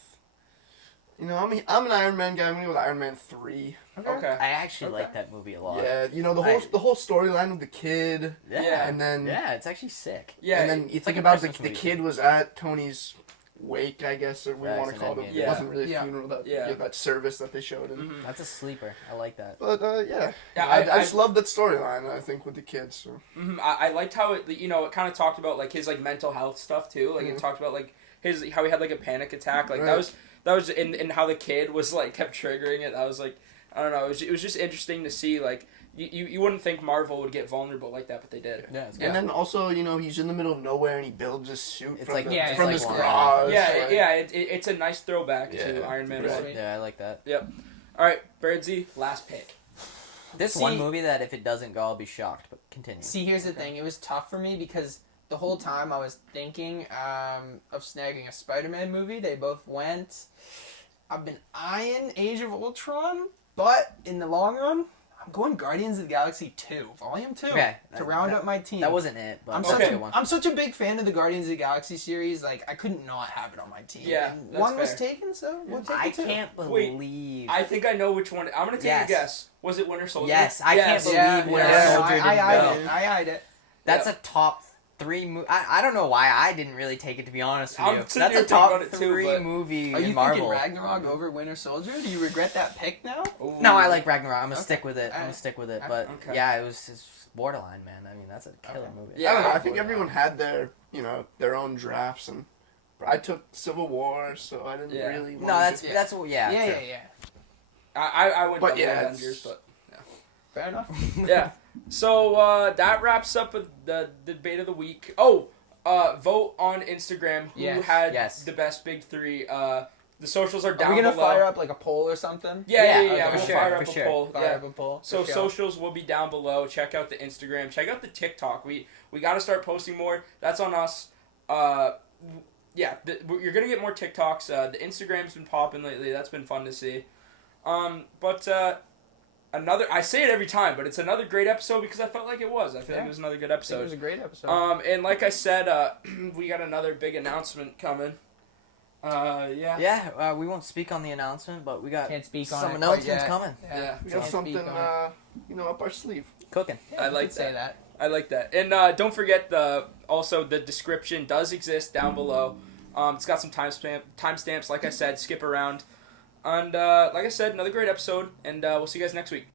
I'm an Iron Man guy. I'm gonna go with Iron Man 3. Okay. I actually Okay. like that movie a lot. Yeah, the whole storyline with the kid, Yeah. and then it's actually sick. Yeah, and then you like think a about the Christmas movie. kid was at Tony's wake, I guess, or we Yeah, want it's to an call it. Endgame. It Yeah. wasn't really a Yeah. funeral. Yeah. That service that they showed him. Mhm. That's a sleeper. I like that. But yeah, Yeah, I I just love that storyline. I think with the kids. So. I liked how it it kind of talked about like his like mental health stuff too. Like it talked about like how he had like a panic attack. Like Right. that was and how the kid was like kept triggering it. I was like, I don't know. It was just interesting to see like you wouldn't think Marvel would get vulnerable like that, but they did. Yeah, it's Yeah. And then also, he's in the middle of nowhere and he builds his suit It's from, like- the, yeah, from it's his like- garage. Yeah, like- it's a nice throwback to Yeah. Iron Man Right. 1. Yeah, I like that. All right, Birdsy, last pick. This See- one movie that if it doesn't go, I'll be shocked. But continue. See, here's the thing. It was tough for me because the whole time I was thinking of snagging a Spider-Man movie. They both went. I've been eyeing Age of Ultron, but in the long run, I'm going Guardians of the Galaxy 2, Volume 2, Okay, to round up my team. That wasn't it, but I'm that's such a Okay. good one. I'm such a big fan of the Guardians of the Galaxy series. Like, I couldn't not have it on my team. Yeah, And that's one was fair. taken, so we'll take I it too. can't Wait, believe. I think I know which one. I'm gonna take Yes. a guess. Was it Winter Soldier? Yes, I can't believe Yeah, Winter yeah, Soldier I didn't eyed go. it. I eyed it. That's Yep. a top 3 movie. I don't know why I didn't really take it, to be honest with I'm you. sitting That's here a thinking top about it too, 3 but- movie Are you in Marvel. thinking Ragnarok over Winter Soldier? Do you regret that pick now? Ooh. No, I like Ragnarok. I'm gonna Okay. stick with it. I'm gonna Alright. stick with it. Okay. But Okay. yeah, it's borderline, man. I mean, that's a killer Okay. movie. Yeah. I don't know. I think everyone had their own drafts, and I took Civil War, so I didn't Yeah. really. No, wanna that's get- that's what. Yeah. Yeah, true. yeah, yeah. I went But down yeah, the it's- Avengers, but Fair enough. yeah. So that wraps up with the debate of the week. Oh, vote on Instagram who Yes. had Yes. the best big three. The socials are down Are we gonna below. fire up like a poll or something? Yeah. Yeah, We'll for fire sure, up for a sure. poll. Fire Yeah. up a poll. So for sure. socials will be down below. Check out the Instagram. Check out the TikTok. We got to start posting more. That's on us. Yeah, you're gonna get more TikToks. The Instagram's been popping lately. That's been fun to see. But another. I say it every time, but it's another great episode because I felt like it was. I feel like it was another good I think it episode. was a great episode. And like I said, we got another big announcement coming. Yeah. Yeah, we won't speak on the announcement, but we got Can't speak on some it announcements quite yet. coming. Yeah. We got Can't something, speak on it. up our sleeve. Cooking. Yeah, I you like could say that. I like that. And don't forget also the description does exist down below. It's got some timestamps. Like I said, skip around. And like I said, another great episode, and we'll see you guys next week.